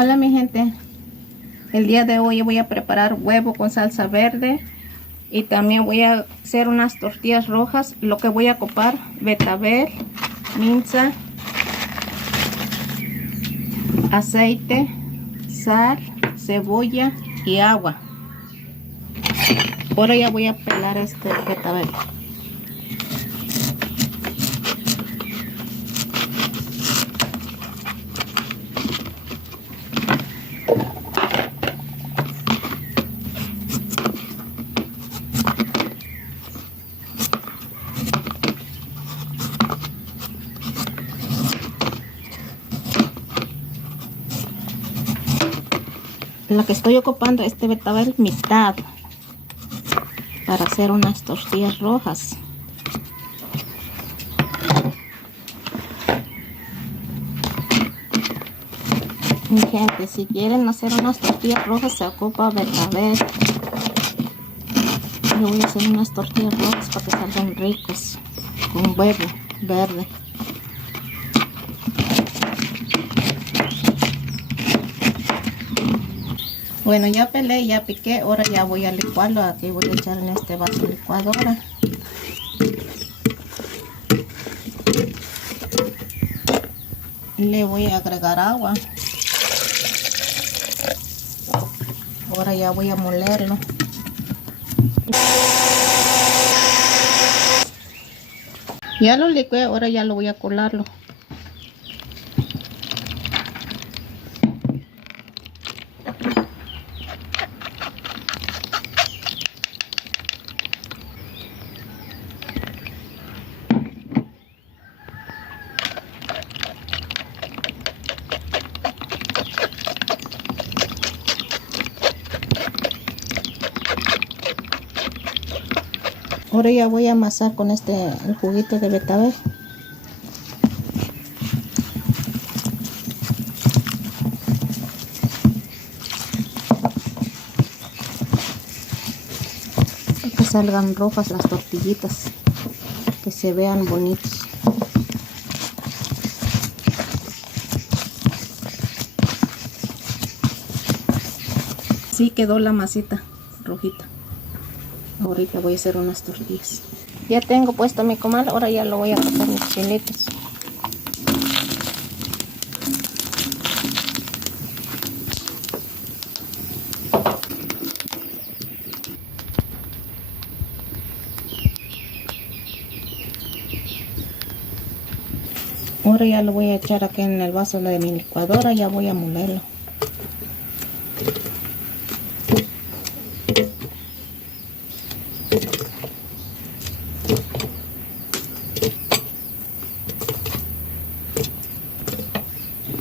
Hola mi gente, el día de hoy voy a preparar huevo con salsa verde y también voy a hacer unas tortillas rojas. Lo que voy a ocupar: betabel, minza, aceite, sal, cebolla y agua. Ahora ya voy a pelar este betabel. Lo que estoy ocupando este betabel mitad para hacer unas tortillas rojas. Mi gente, si quieren hacer unas tortillas rojas se ocupa betabel. Yo voy a hacer unas tortillas rojas para que salgan ricos con huevo verde. Bueno, ya pelé, ya piqué. Ahora ya voy a licuarlo. Aquí voy a echar en este vaso licuadora. Le voy a agregar agua. Ahora ya voy a molerlo. Ya lo licué, ahora ya lo voy a colarlo. Ahora ya voy a amasar con el juguito de betabel. Que salgan rojas las tortillitas, que se vean bonitos. Así quedó la masita rojita. Ahorita voy a hacer unas tortillas. Ya tengo puesto mi comal, ahora ya lo voy a cortar mis chilitos. Ahora ya lo voy a echar aquí en el vaso de mi licuadora, ya voy a molerlo.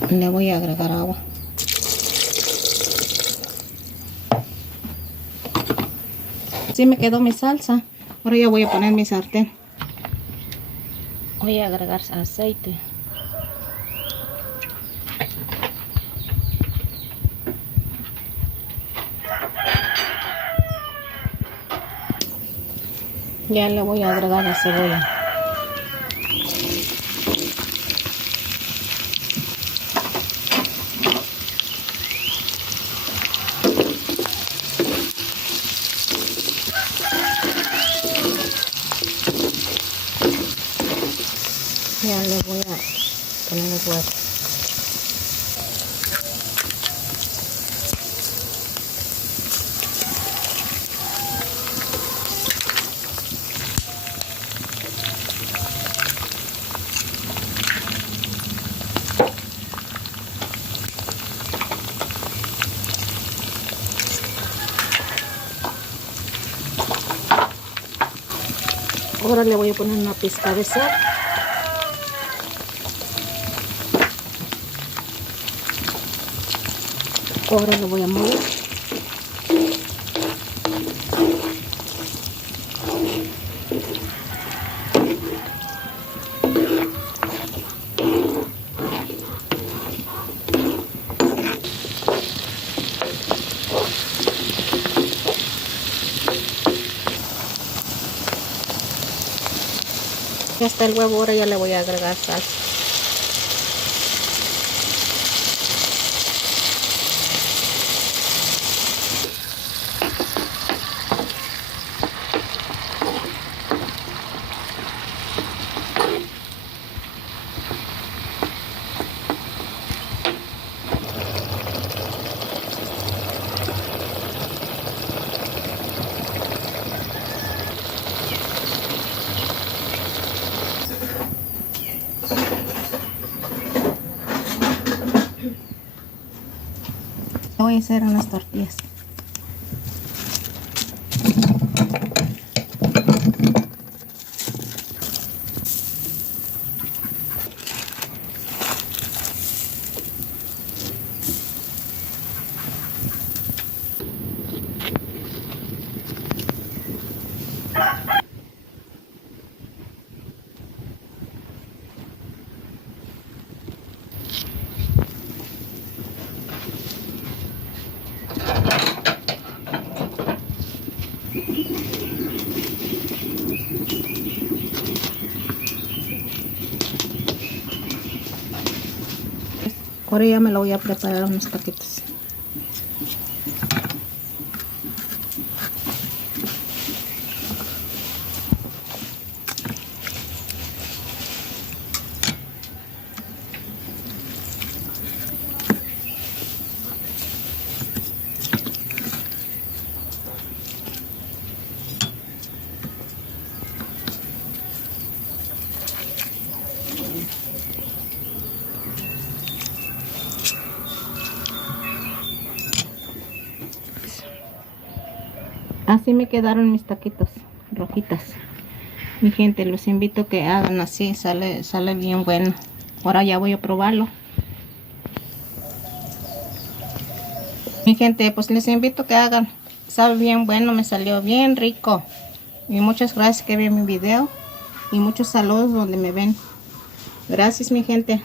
Le voy a agregar agua. Así me quedó mi salsa. Ahora ya voy a poner mi sartén. Voy a agregar aceite. Ya le voy a agregar la cebolla. Ya le voy a poner el huevo. Ahora le voy a poner una pizca de sal. Ahora lo voy a moler. Ya está el huevo, ahora ya le voy a agregar salsa. Voy a hacer unas tortillas. Ahora ya me lo voy a preparar unos taquitos. Así me quedaron mis taquitos rojitas. Mi gente, los invito a que hagan así, sale bien bueno. Ahora ya voy a probarlo. Mi gente, pues les invito a que hagan. Sabe bien bueno, me salió bien rico. Y muchas gracias que ven mi video. Y muchos saludos donde me ven. Gracias mi gente.